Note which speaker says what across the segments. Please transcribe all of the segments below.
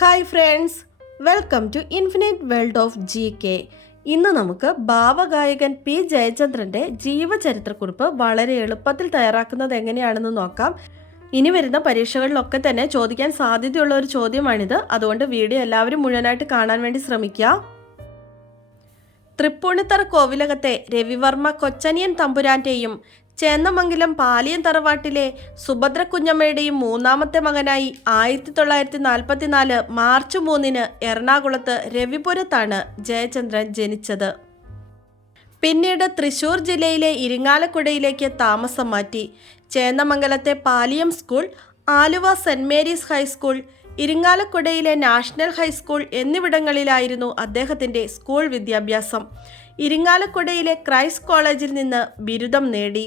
Speaker 1: Hi friends welcome to infinite world of G K ഇന്ന് നമുക്ക് ഭാവഗായകൻ P ജയചന്ദ്രന്റെ ജീവചരിത്രക്കുറിപ്പ് വളരെ എളുപ്പത്തിൽ തയ്യാറാക്കുന്നത് എങ്ങനെയാണെന്ന് നോക്കാം. ഇനി വരുന്ന പരീക്ഷകളിലൊക്കെ തന്നെ ചോദിക്കാൻ സാധ്യതയുള്ള ഒരു ചോദ്യമാണിത്. അതുകൊണ്ട് വീഡിയോ എല്ലാവരും മുഴുവനായിട്ട് കാണാൻ വേണ്ടി ശ്രമിക്കുക. തൃപ്പൂണിത്തറ കോവിലകത്തെ രവിവർമ്മ കൊച്ചനിയൻ തമ്പുരാന്റെയും ചേന്നമംഗലം പാലിയം തറവാട്ടിലെ സുഭദ്ര കുഞ്ഞമ്മയുടെയും മൂന്നാമത്തെ മകനായി ആയിരത്തി തൊള്ളായിരത്തി നാൽപ്പത്തിനാല് മാർച്ച് മൂന്നിന് എറണാകുളത്ത് രവിപുരത്താണ് ജയചന്ദ്രൻ ജനിച്ചത്. പിന്നീട് തൃശൂർ ജില്ലയിലെ ഇരിങ്ങാലക്കുടയിലേക്ക് താമസം മാറ്റി. ചേന്നമംഗലത്തെ Paliyam school Aluva saint Mary's high school ഇരിങ്ങാലക്കുടയിലെ national high school എന്നിവിടങ്ങളിലായിരുന്നു അദ്ദേഹത്തിന്റെ സ്കൂൾ വിദ്യാഭ്യാസം. ഇരിങ്ങാലക്കുടയിലെ ക്രൈസ്റ്റ് കോളേജിൽ നിന്ന് ബിരുദം നേടി.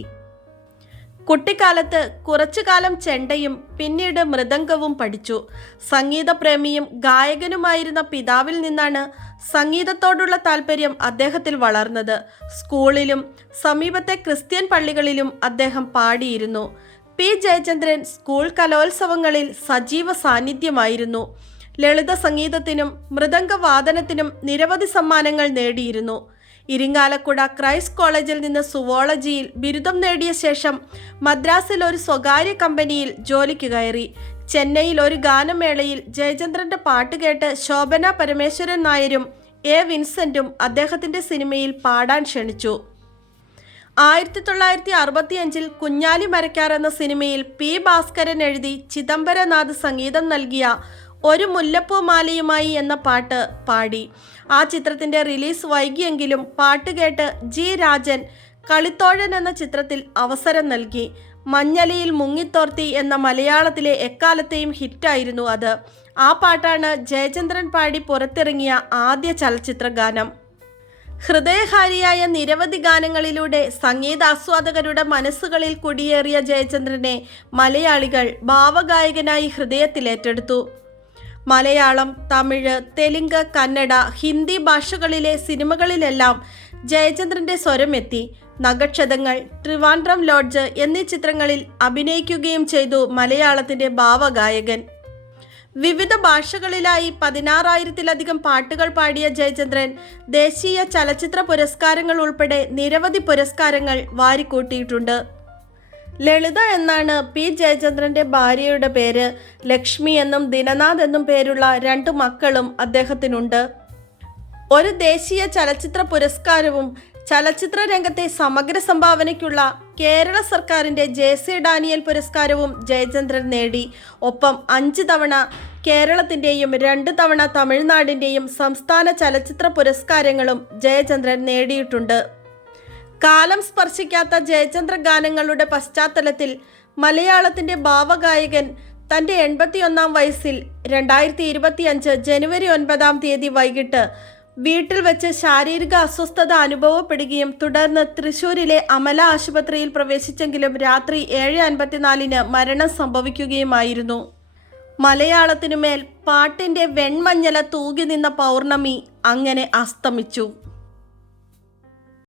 Speaker 1: കുട്ടിക്കാലത്ത് കുറച്ചു കാലം ചെണ്ടയും പിന്നീട് മൃദംഗവും പഠിച്ചു. സംഗീതപ്രേമിയും ഗായകനുമായിരുന്ന പിതാവിൽ നിന്നാണ് സംഗീതത്തോടുള്ള താല്പര്യം അദ്ദേഹത്തിൽ വളർന്നത്. സ്കൂളിലും സമീപത്തെ ക്രിസ്ത്യൻ പള്ളികളിലും അദ്ദേഹം പാടിയിരുന്നു. പി. ജയചന്ദ്രൻ സ്കൂൾ കലോത്സവങ്ങളിൽ സജീവ സാന്നിധ്യമായിരുന്നു. ലളിത സംഗീതത്തിനും മൃദംഗവാദനത്തിനും നിരവധി സമ്മാനങ്ങൾ നേടിയിരുന്നു. ഇരിങ്ങാലക്കുട ക്രൈസ്റ്റ് കോളേജിൽ നിന്ന് സുവോളജിയിൽ ബിരുദം നേടിയ ശേഷം മദ്രാസിൽ ഒരു സ്വകാര്യ കമ്പനിയിൽ ജോലിക്ക് കയറി. ചെന്നൈയിൽ ഒരു ഗാനമേളയിൽ ജയചന്ദ്രന്റെ പാട്ട് കേട്ട് ശോഭന പരമേശ്വരൻ നായരും എ വിൻസെന്റും അദ്ദേഹത്തിന്റെ സിനിമയിൽ പാടാൻ ക്ഷണിച്ചു. ആയിരത്തി തൊള്ളായിരത്തി അറുപത്തി അഞ്ചിൽ കുഞ്ഞാലി മരക്കാർ എന്ന സിനിമയിൽ പി ഭാസ്കരൻ എഴുതി ചിദംബരനാഥ് സംഗീതം നൽകിയ ഒരു മുല്ലപ്പൂ മാലയുമായി എന്ന പാട്ട് പാടി. ആ ചിത്രത്തിന്റെ റിലീസ് വൈകിയെങ്കിലും പാട്ട് കേട്ട് ജി രാജൻ കളിത്തോഴൻ എന്ന ചിത്രത്തിൽ അവസരം നൽകി. മഞ്ഞലിയിൽ മുങ്ങിത്തോർത്തി എന്ന മലയാളത്തിലെ എക്കാലത്തെയും ഹിറ്റായിരുന്നു അത്. ആ പാട്ടാണ് ജയചന്ദ്രൻ പാടി പുറത്തിറങ്ങിയ ആദ്യ ചലച്ചിത്ര ഗാനം ഹൃദയഹാരിയായ നിരവധി ഗാനങ്ങളിലൂടെ സംഗീതാസ്വാദകരുടെ മനസ്സുകളിൽ കുടിയേറിയ ജയചന്ദ്രനെ മലയാളികൾ ഭാവഗായകനായി ഹൃദയത്തിലേറ്റെടുത്തു. മലയാളം തമിഴ് തെലുങ്ക് കന്നഡ ഹിന്ദി ഭാഷകളിലെ സിനിമകളിലെല്ലാം ജയചന്ദ്രന്റെ സ്വരമെത്തി. നഗക്ഷതങ്ങൾ ട്രിവാൻഡ്രം ലോഡ്ജ് എന്നീ ചിത്രങ്ങളിൽ അഭിനയിക്കുകയും ചെയ്തു മലയാളത്തിന്റെ ഭാവഗായകൻ. വിവിധ ഭാഷകളിലായി പതിനാറായിരത്തിലധികം പാട്ടുകൾ പാടിയ ജയചന്ദ്രൻ ദേശീയ ചലച്ചിത്ര പുരസ്കാരങ്ങൾ ഉൾപ്പെടെ നിരവധി പുരസ്കാരങ്ങൾ വാരിക്കൂട്ടിയിട്ടുണ്ട്. ലളിത എന്നാണ് പി ജയചന്ദ്രന്റെ ഭാര്യയുടെ പേര് ലക്ഷ്മി എന്നും ദിനനാഥ് എന്നും പേരുള്ള രണ്ട് മക്കളും അദ്ദേഹത്തിനുണ്ട്. ഒരു ദേശീയ ചലച്ചിത്ര പുരസ്കാരവും ചലച്ചിത്ര രംഗത്തെ സമഗ്ര സംഭാവനയ്ക്കുള്ള കേരള സർക്കാരിന്റെ ജെ സി ഡാനിയൽ പുരസ്കാരവും ജയചന്ദ്രൻ നേടി. ഒപ്പം അഞ്ച് തവണ കേരളത്തിന്റെയും രണ്ട് തവണ തമിഴ്നാടിന്റെയും സംസ്ഥാന ചലച്ചിത്ര പുരസ്കാരങ്ങളും ജയചന്ദ്രൻ നേടിയിട്ടുണ്ട്. കാലം സ്പർശിക്കാത്ത ജയചന്ദ്ര ഗാനങ്ങളുടെ പശ്ചാത്തലത്തിൽ മലയാളത്തിന്റെ ഭാവഗായകൻ തന്റെ എൺപത്തിയൊന്നാം വയസ്സിൽ രണ്ടായിരത്തി ഇരുപത്തി അഞ്ച് ജനുവരി ഒൻപതാം തീയതി വൈകിട്ട് വീട്ടിൽ വെച്ച് ശാരീരിക അസ്വസ്ഥത അനുഭവപ്പെടുകയും തുടർന്ന് തൃശൂരിലെ അമല ആശുപത്രിയിൽ പ്രവേശിച്ചെങ്കിലും രാത്രി ഏഴ് അൻപത്തിനാലിന് മരണം സംഭവിക്കുകയുമായിരുന്നു. മലയാളത്തിനുമേൽ പാട്ടിന്റെ വെൺമഞ്ഞല തൂകി നിന്ന പൗർണമി അങ്ങനെ അസ്തമിച്ചു.